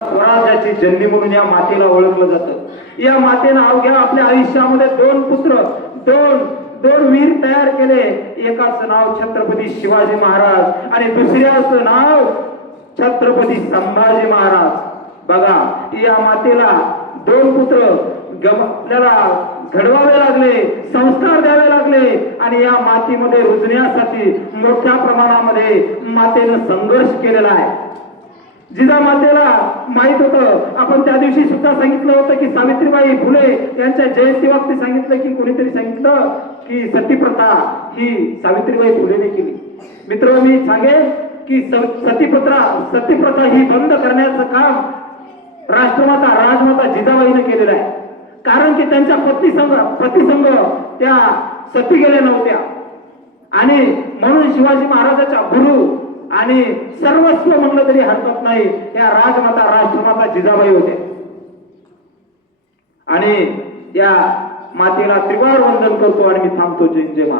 स्वराज्याची जननी म्हणून या मातेला ओळखलं जातं। या मातेनं अवघ्या आपल्या आयुष्यामध्ये दोन पुत्र दोन वीर तयार केले। एकाचं नाव छत्रपती शिवाजी महाराज आणि दुसऱ्याचं नाव छत्रपती संभाजी महाराज। बघा, या मातेला दोन पुत्र आपल्याला घडवावे लागले, संस्कार द्यावे लागले आणि या मातीमध्ये रुजण्यासाठी मोठ्या प्रमाणामध्ये मातेनं संघर्ष केलेला आहे। जिजामातेला माहित होतं, आपण त्या दिवशी सुद्धा सांगितलं होतं की सावित्रीबाई फुले यांच्या जयंती वक्ती सांगितलं की कोणीतरी सांगितलं की सतीप्रथा ही सावित्रीबाई फुलेने केली। मित्र, मी सांगेन की सतीप्रथा ही बंद करण्याचं काम राष्ट्रमाता राजमाता जिजाबाईने केलेलं आहे। कारण की त्यांच्या पतीसंग त्या सती गेल्या नव्हत्या आणि म्हणून शिवाजी महाराजांच्या गुरु आणि सर्वस्व म्हणलं तरी हरकत नाही, या राजमाता राष्ट्रमाता जिजाबाई होते। आणि या मातेला त्रिवार वंदन करतो आणि मी थांबतो। जय जय।